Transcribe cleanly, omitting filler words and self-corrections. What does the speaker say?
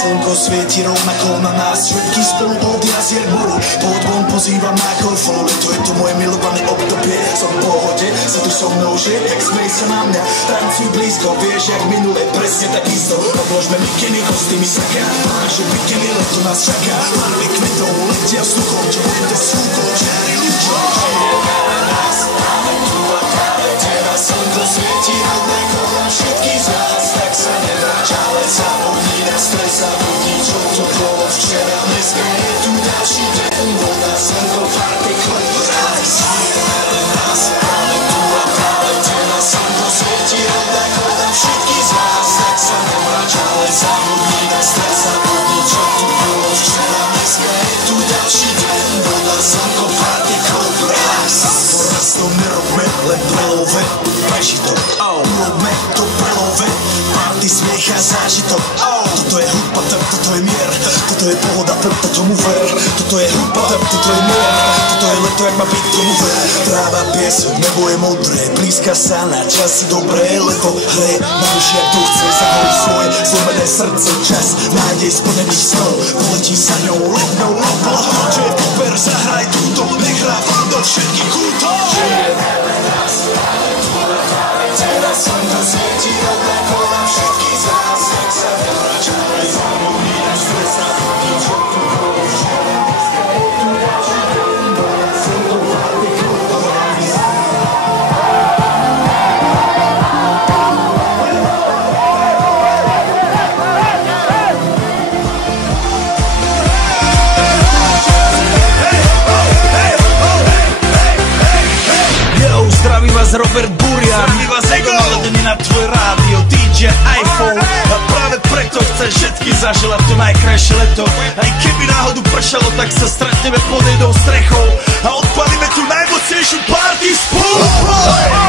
Slnko svieti rovnako na nás, všetky spolu od jazier moru. Poď von, pozývam na golfolu, leto je to moje milované obdobie. Som v pohode, sa tu so mnou žije, jak smej sa na mňa. Tancuj blízko, vieš jak minule, presne takisto. Obložme mikiny, kostýmy saká, naše bikiny, leto nás čaká. Barvy kvetov letia vzduchom, čo bude s fúkom, žiari ľuďom. Žijeme nás, máme tu a práve teraz. Slnko svieti rovnako na všetkých z nás, tak sa nevráť, ale zabudni na stres, zabudni čo to bolo včera. Dneska je tu ďalší deň, voda, slnko, party, klep, raz. Žijeme nás, máme tu a práve teraz. Slnko svieti rovnako na všetkých z nás, tak sa nevráť, ale zabudni na stres, zabudni čo tu bolo včera. Dneska je tu ďalší deň, voda, slnko, party, klep, raz. To nerobme len prelove, prežitok, urobme to prelove, party, smiech a zážitok. Toto je hudba, toto je mier, toto je pohoda, tomu ver. Toto je hudba, toto je mier, toto je leto, jak má byť, tomu ver. Tráva, piesok, nebo je modré, blízka sa na časy dobré, leto hre na duši, jak to chce, zahoj svoje zlomené srdce, čas nádej splnených snov, poletí sa ňou letnou lopla, čo je poper, zahraj túto, nehrá vám do všetkých kútov. Žijeme nás, ale tu a práve teraz. Slnko svieti rovnako na všetkých z nás, tak sa nevráť, ale zabudni na stres, zabudni čo tu bolo včera. Dneska je tu ďalší deň, voda, slnko, party, klub, raz. vás Robert Burian. Zdraví vás Ego naladený na tvoj rádio DJ iPhone. A práve preto chceš všetky zaželať to najkrajšie leto. Aj keby náhodu pršalo, tak sa stretneme pod jednou strechou a odpalíme tú najmocnejšiu party spolu.